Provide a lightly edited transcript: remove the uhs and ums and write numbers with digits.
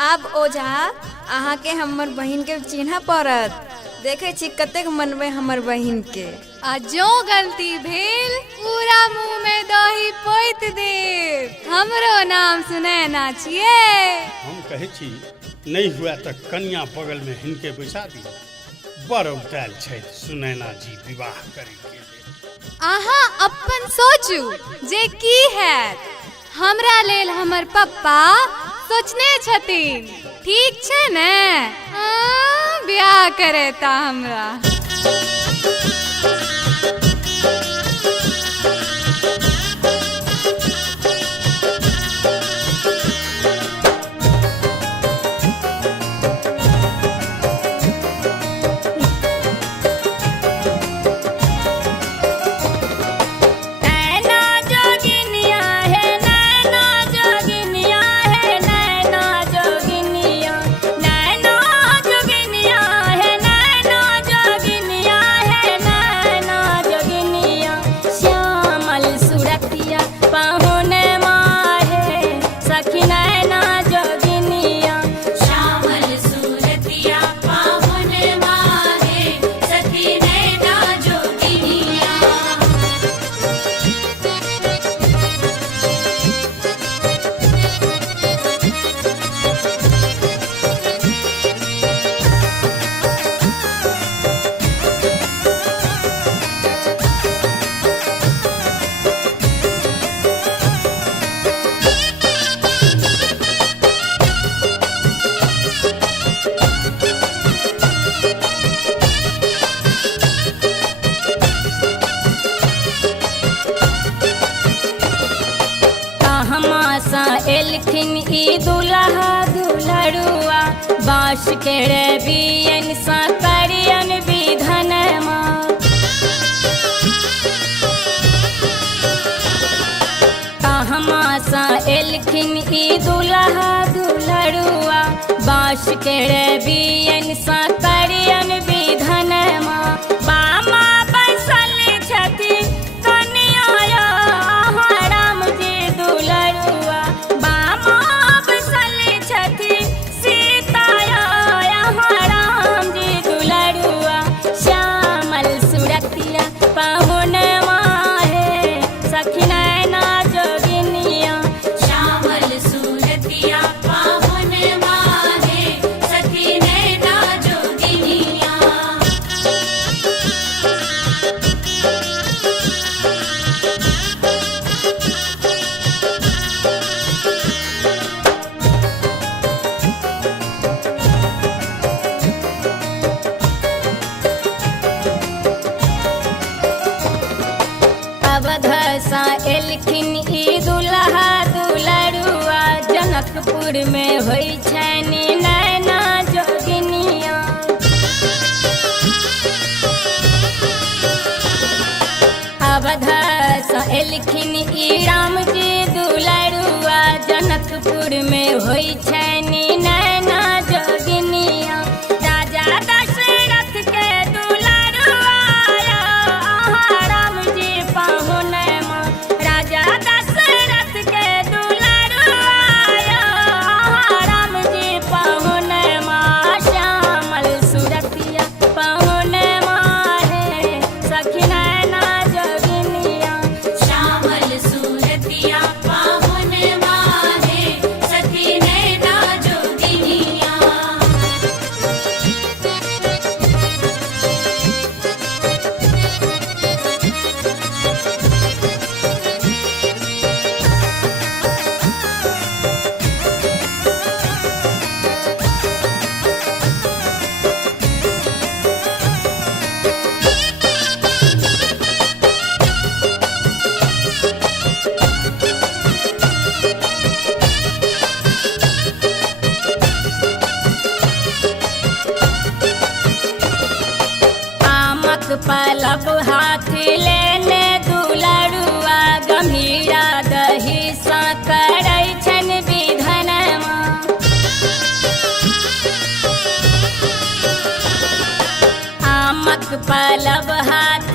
आब ओझा अहाँ के हमर बहिन के चिन्ह पड़त। देखे छी कतेक मनबे हमर बहिन के। आ जो गलती भेल पूरा मुंह में दही पोत दे। हमरो नाम सुनैना छिए। हम कहे छी नहीं हुआ तो कन्या बगल में हिनके बैसा दी। बड़ उताल छै सुनैना जी विवाह करे के लेल। अहाँ अपन सोचू जे की हैत। हमरा लेल हमर पप्पा सोचने छथिन, ठीक छै ने? ब्याह करेता हमरा। एलखिन ई दुल्हा दुल्हरुआ बाँस के रे बियन सा करियन विधनमा। कहमा सा एलखिन ई दुल्हा दुल्हरुआ बाँस के रे बियन सा करियन विधनमा। बामा बैसल छथि कन्या राम जी दुल्हरुआ। एलखिन ई दुल्हा दुल्हरुआ जनकपुर में होई छनि नैना जोगिनिया। अवधा सा एलखिन ई राम जी दुल्हरुआ जनकपुर में होई छनि नैना जोगिनिया। राजा दशरथ के दुल्हरुआ राम जी पाहुन पलब हाथ लेने दुल्हरुआ गंभीरा दही सा करै छन विधनमा। आमक पलब हाथ